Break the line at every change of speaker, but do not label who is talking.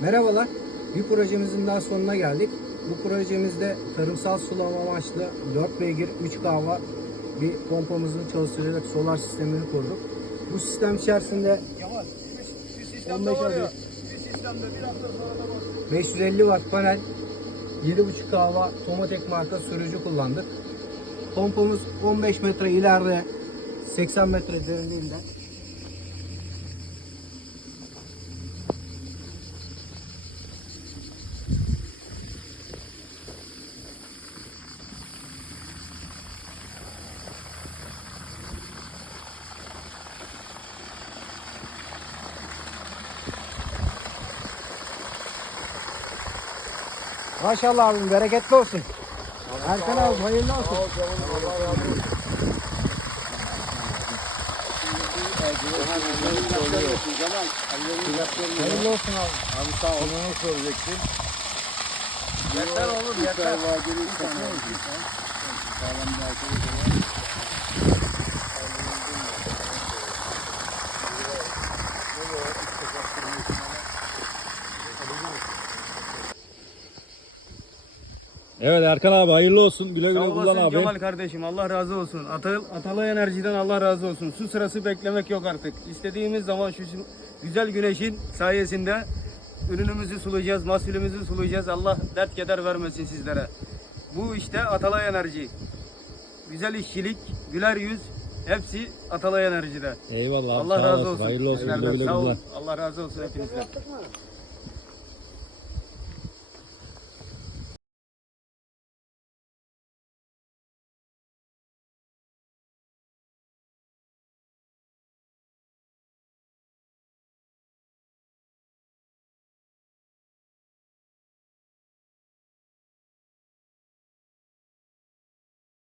Merhabalar, bir projemizin daha sonuna geldik. Bu projemizde tarımsal sulama amaçlı 4 beygir 3 kahva bir pompamızın çalıştırarak solar sistemini kurduk. Bu sistem içerisinde 15 adet 550 watt panel 7.5 kahva Tomatek marka sürücü kullandık. Pompamız 15 metre ileride 80 metre derinliğinde. Maşallah abim bereketli olsun. Erkan abi hayırlı olsun. Hayırlı olsun abi.
Abi sağ ol. Onu soracaktım.
Yeter oğlum yeter.
Sağlam bir arkadaş var.
Evet Erkan abi hayırlı olsun. Güle güle
Sağ
kullan abi.
Kemal kardeşim. Allah razı olsun. Atal, Atalay Enerji'den Allah razı olsun. Su sırası beklemek yok artık. İstediğimiz zaman şu güzel güneşin sayesinde ürünümüzü sulayacağız, mahsulümüzü sulayacağız. Allah dert keder vermesin sizlere. Bu işte Atalay Enerji. Güzel işçilik, güler yüz hepsi Atalay Enerji'de.
Eyvallah
Allah razı olsun.
Hayırlı olsun. Güle güle kullan.
Allah razı olsun hepinizden.